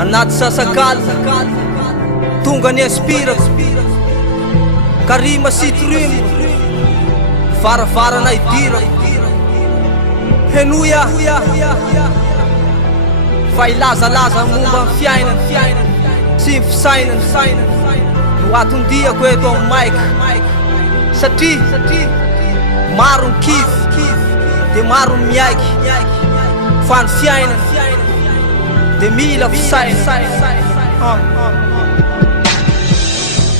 Anaty sasakala tonga ny inspirako karima sitrimo faravarana idirako henoia fa ilazalaza momba ny fiainana sy ny fisainana no atondiako eto amin'ny maika satria maro ny kivy de maro ny miaiky fa ny fiainana de mila fisaina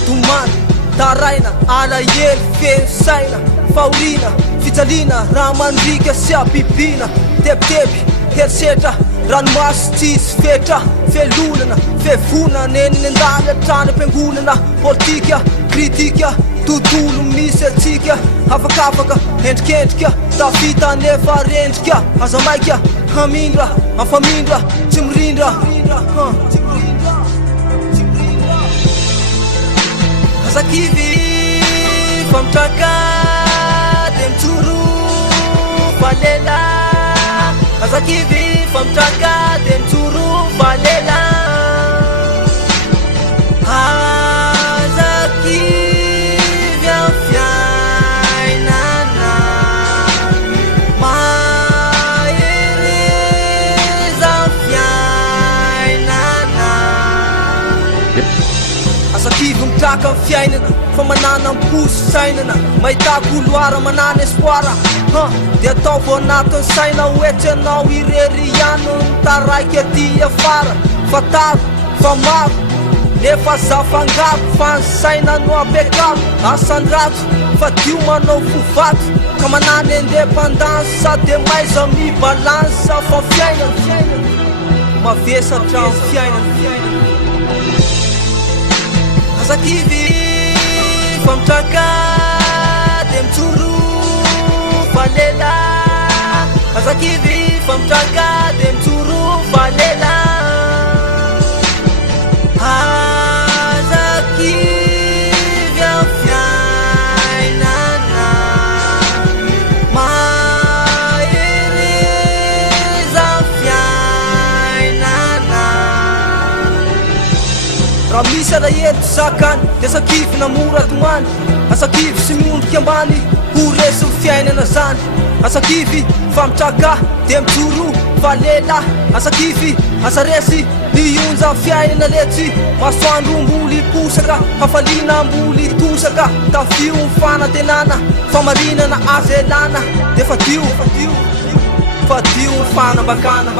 tomany taraina alahelo feno saina faorina fijaliana raha mandrika sy abibina tebiteby herisetra ranomasy tsisy fetra felonana fevonana eniny andala trano ampiangonana politika kritika tontolo misy atsika afakafaka endrikendrika tafita nefa rendrika aza maika hamindra afamindra tsy mirindra azakivy famitraka de mitsoro falela azakivy famitraka de mitsoro falela azakivy am fiainana mahereza am fiainana azakivy mitraka am fiainana fa manana amposy sainana mahitako oloara manana espoira de atao vo anatin'ny saina oetry anao irery ihany nitaraiky aty afara fa taro fa maro nefa zafangako fa ny saina no apekako asandrato fa dio manao fovato ka manana independance de maiza mibalansa fa fiainana mavesatra ny fiainana azakivy famitraka de mitsoro falela azakivy famitraka de mitsoro falela azakivy am fiainana mahereza am fiainana raha misy alahelo zakany de azakivy namora tomany azakivy sy miondrika ambany ho resy ny fiainana zany azakivy famitraka de mitsoro falela azakivy azaresy nionja fiainana letsy masoandro mboly posaka hafaliana mboly tosaka tafio ny fanantenana famarinana aza elana de fadio ny fanambakana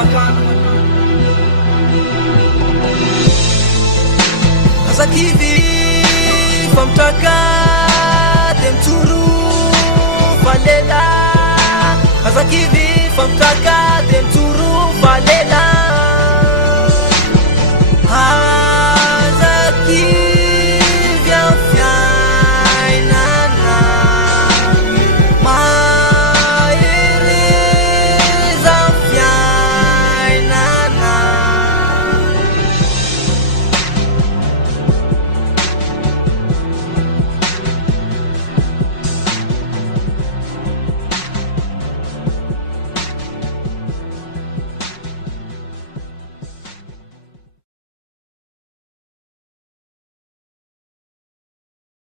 azakivy famitraka de mitsoro falela azakivy famitraka de mitsoro